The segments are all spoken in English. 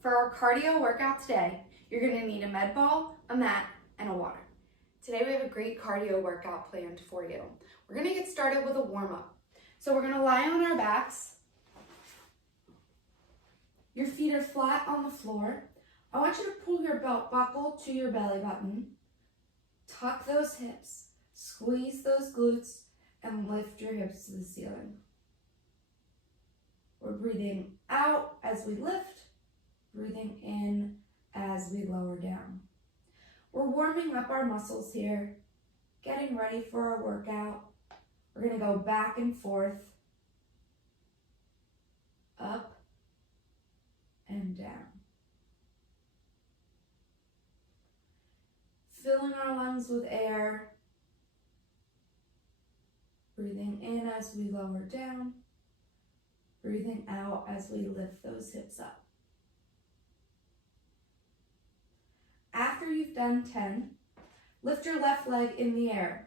For our cardio workout today, you're going to need a med ball, a mat, and a water. Today we have a great cardio workout planned for you. We're going to get started with a warm-up. So we're going to lie on our backs. Your feet are flat on the floor. I want you to pull your belt buckle to your belly button. Tuck those hips, squeeze those glutes, and lift your hips to the ceiling. We're breathing out as we lift, breathing in as we lower down. We're warming up our muscles here, getting ready for our workout. We're going to go back and forth, up and down. Filling our lungs with air, breathing in as we lower down, breathing out as we lift those hips up. After you've done 10, lift your left leg in the air.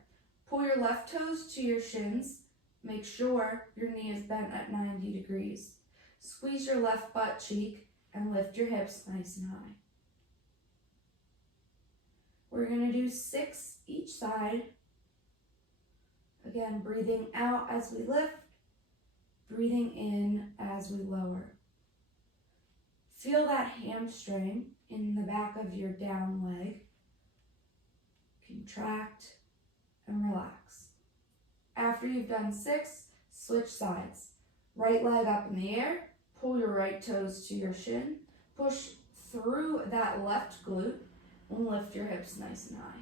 Pull your left toes to your shins. Make sure your knee is bent at 90 degrees. Squeeze your left butt cheek and lift your hips nice and high. We're going to do 6 each side. Again, breathing out as we lift, breathing in as we lower. Feel that hamstring in the back of your down leg. Contract and relax. After you've done 6, switch sides. Right leg up in the air, pull your right toes to your shin, push through that left glute, and lift your hips nice and high.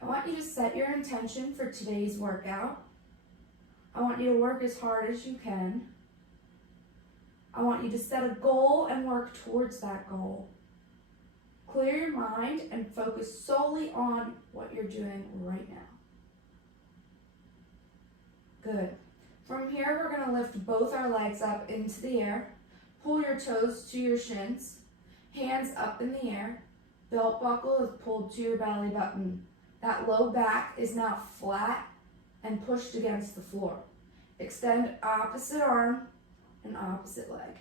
I want you to set your intention for today's workout. I want you to work as hard as you can. I want you to set a goal and work towards that goal. Clear your mind and focus solely on what you're doing right now. Good. From here, we're going to lift both our legs up into the air. Pull your toes to your shins. Hands up in the air. Belt buckle is pulled to your belly button. That low back is now flat and pushed against the floor. Extend opposite arm and opposite leg.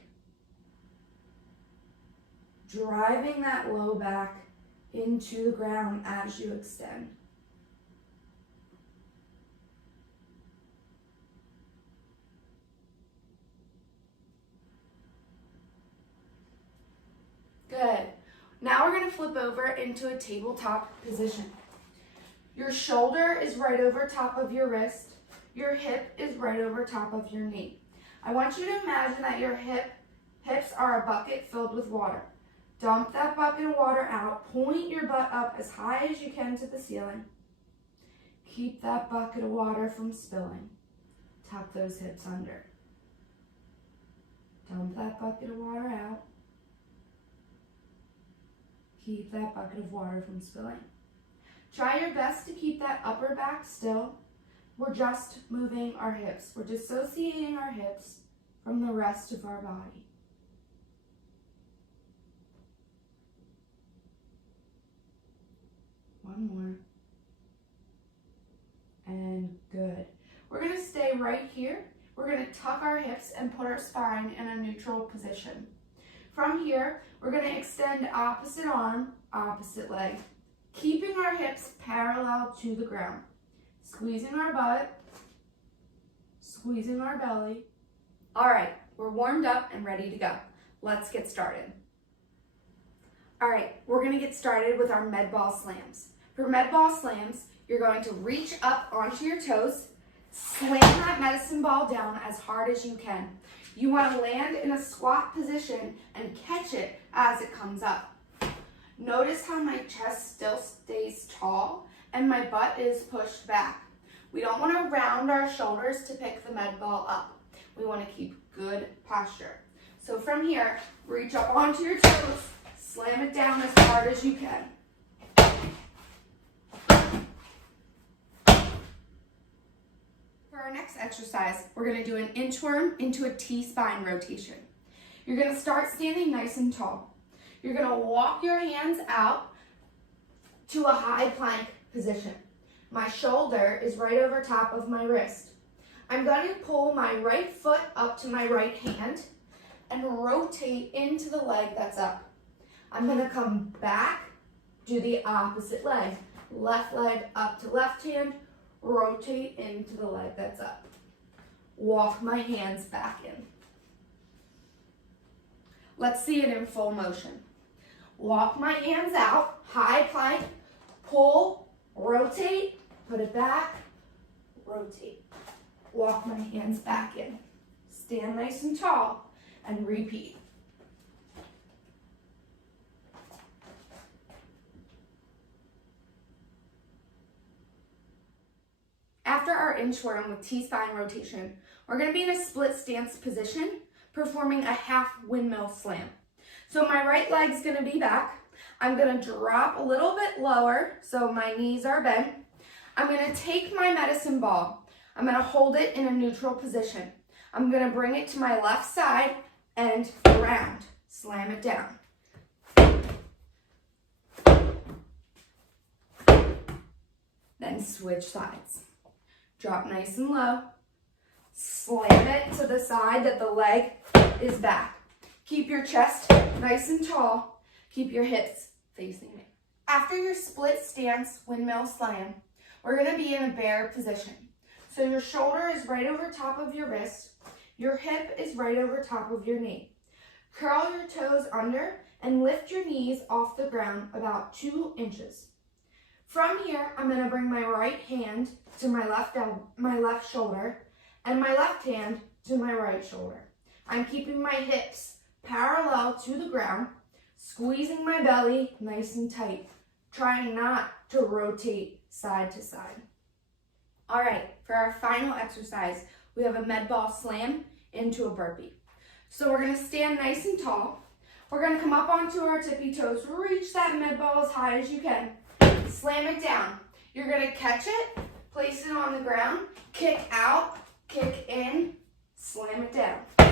Driving that low back into the ground as you extend. Good. Now we're going to flip over into a tabletop position. Your shoulder is right over top of your wrist. Your hip is right over top of your knee. I want you to imagine that your hips are a bucket filled with water. Dump that bucket of water out. Point your butt up as high as you can to the ceiling. Keep that bucket of water from spilling. Tuck those hips under. Dump that bucket of water out. Keep that bucket of water from spilling. Try your best to keep that upper back still. We're just moving our hips. We're dissociating our hips from the rest of our body. One more. And good. We're going to stay right here. We're going to tuck our hips and put our spine in a neutral position. From here, we're going to extend opposite arm, opposite leg, keeping our hips parallel to the ground. Squeezing our butt, squeezing our belly. All right, we're warmed up and ready to go. Let's get started. All right, we're going to get started with our med ball slams. For med ball slams, you're going to reach up onto your toes, slam that medicine ball down as hard as you can. You want to land in a squat position and catch it as it comes up. Notice how my chest still stays tall and my butt is pushed back. We don't want to round our shoulders to pick the med ball up. We want to keep good posture. So from here, reach up onto your toes, slam it down as hard as you can. For our next exercise, we're going to do an inchworm into a T-spine rotation. You're going to start standing nice and tall. You're going to walk your hands out to a high plank position. My shoulder is right over top of my wrist. I'm going to pull my right foot up to my right hand and rotate into the leg that's up. I'm going to come back, do the opposite leg. Left leg up to left hand, rotate into the leg that's up. Walk my hands back in. Let's see it in full motion. Walk my hands out, high plank, pull, rotate, put it back, rotate. Walk my hands back in. Stand nice and tall and repeat. After our inchworm with T-spine rotation, we're going to be in a split stance position, performing a half windmill slam. So my right leg's going to be back. I'm going to drop a little bit lower so my knees are bent. I'm going to take my medicine ball. I'm going to hold it in a neutral position. I'm going to bring it to my left side and around. Slam it down. Then switch sides. Drop nice and low. Slam it to the side that the leg is back. Keep your chest nice and tall. Keep your hips facing me. After your split stance windmill slam, we're going to be in a bear position. So your shoulder is right over top of your wrist. Your hip is right over top of your knee. Curl your toes under and lift your knees off the ground about 2 inches. From here, I'm going to bring my right hand to my left shoulder and my left hand to my right shoulder. I'm keeping my hips parallel to the ground, squeezing my belly nice and tight, trying not to rotate side to side. All right, for our final exercise, we have a med ball slam into a burpee. So we're going to stand nice and tall. We're going to come up onto our tippy toes, reach that med ball as high as you can, slam it down. You're going to catch it, place it on the ground, kick out, kick in, slam it down.